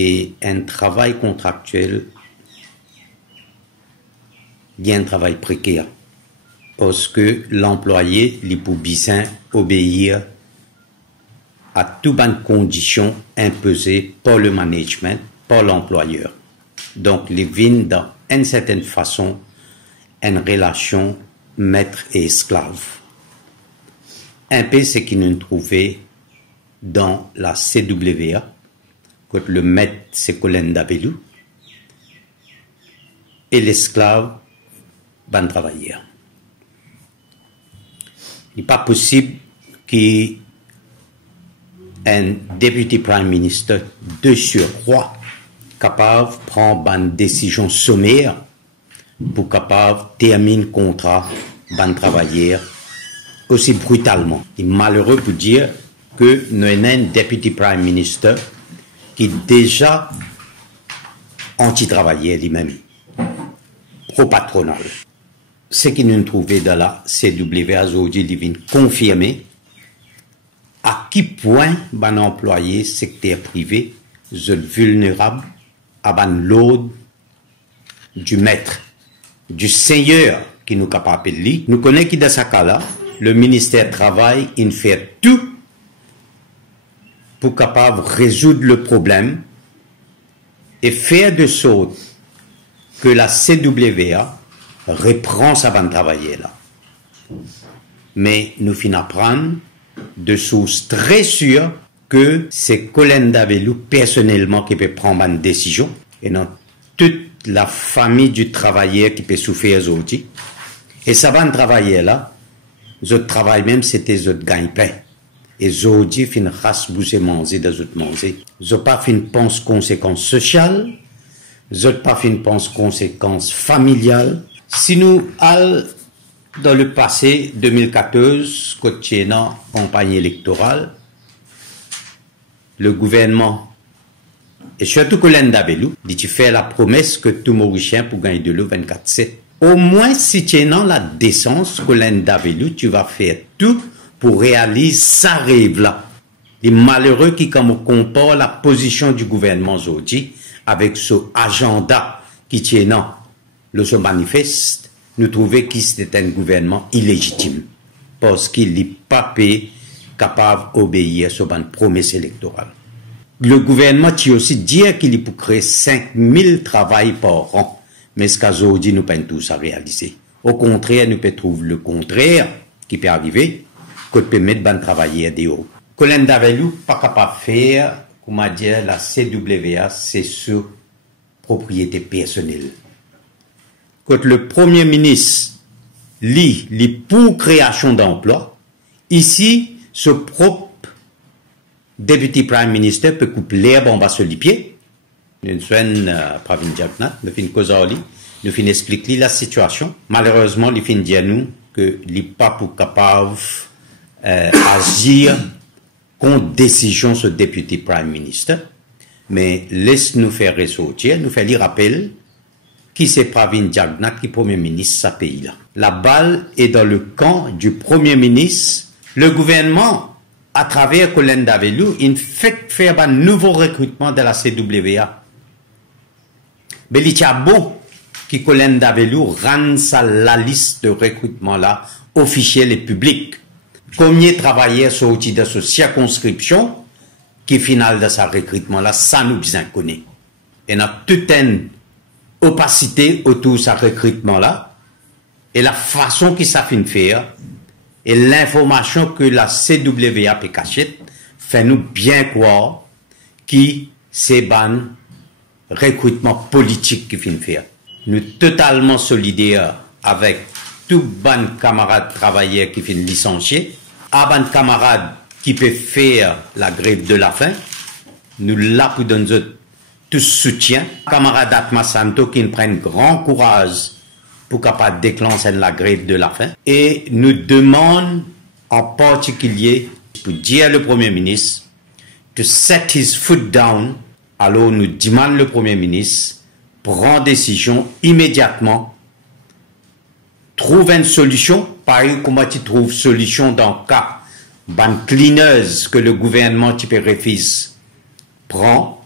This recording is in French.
et un travail contractuel, il y a un travail précaire. Parce que l'employé, il peut bien obéir à toutes les conditions imposées par le management, par l'employeur. Donc, il vient dans une certaine façon une relation maître et esclave. Un peu ce qu'il nous trouvait dans la CWA, quand le maître c'est Colin Dabelou et l'esclave va travailler. Il n'est pas possible qu'un député prime minister de surcroît capable de prendre une décision sommaire pour capable terminer le contrat de travailler aussi brutalement. Il est malheureux pour dire que nous avons un député prime minister qui est déjà anti-travailleur lui-même, pro-patronal. Ce qui nous trouvait dans la CWA aujourd'hui, il vient confirmer à quel point un employé secteur privé est vulnérable à l'ordre du maître, du seigneur qui nous capable de lire. Nous connaissons que dans ce cas-là, le ministère du Travail, il fait tout pour capable résoudre le problème et faire de sorte que la CWA reprend sa bande travailler là. Mais nous finissons apprendre de sources très sûres que c'est Colin Dabelou personnellement qui peut prendre une décision et non toute la famille du travailleur qui peut souffrir aujourd'hui. Et ça va travailler là, le travail même c'était le gagne-pain. Et aujourd'hui, fin race bouger manger dans autres manger. Je pas fin pense conséquences sociales, je pas fin pense conséquences familiales. Si nous allons dans le passé 2014, côté dans campagne électorale, le gouvernement et surtout Colin Dabelou dit fait la promesse que tout Mauricien pour gagner de l'eau 24/7. Au moins si tu es dans la décence, Colin Dabelou, tu vas faire tout pour réaliser ça rêve là. Les malheureux qui comme on compare la position du gouvernement aujourd'hui avec ce agenda qui tient dans le se manifeste, nous trouvons que c'était un gouvernement illégitime parce qu'il n'est pas capable d'obéir sur une promesse électorale. Le gouvernement qui aussi dit qu'il peut créer 5000 travail par an, mais ce qu'aujourd'hui nous pas tous à réaliser. Au contraire, nous peut trouver le contraire qui peut arriver, qu'on peut mettre ban travailler des hauts. Colin Dabelou pas capable de faire, comment dire, la CWA, c'est sur propriété personnelle. Quand le Premier ministre lit pour création d'emplois, ici, ce propre député prime minister peut couper l'herbe en bas sur les pieds. Nous sommes Pravin Jagnnath, nous finissons causer, nous finissons expliquer la situation. Malheureusement, nous finissons dire nous que n'est pas pour capable agir contre décision sur député prime minister, mais laisse-nous faire ressortir, nous faire les rappels qui c'est Pravin Jagnnath qui est Premier ministre de ce pays-là. La balle est dans le camp du Premier ministre. Le gouvernement, à travers Colin Dabelou, il fait faire un nouveau recrutement de la CWA. Mais il y a bon que Colin Dabelou rende la liste de recrutement-là officielle et publique. Combien de travailleurs sont sortis de cette circonscription qui, final de ce recrutement-là, ça nous bien connaît. Et il y a toute une opacité autour de ce recrutement-là et la façon qu'il s'affiche faire et l'information que la CWA peut cacher fait nous bien croire qui c'est ban recrutement politique qui fait faire. Nous totalement solidaires avec tous ban camarades travailleurs qui viennent licencier, à ban camarades qui peuvent faire la grève de la faim. Nous là pour donner tout soutien. Camarades Atma Santo qui nous prennent grand courage pour capable déclencher la grève de la faim. Et nous demandons en particulier pour dire le Premier ministre to set his foot down. Alors nous demandons le Premier ministre prend décision immédiatement, trouve une solution, pareil comment tu trouves solution dans le cas ban cleaners que le gouvernement type refuse prend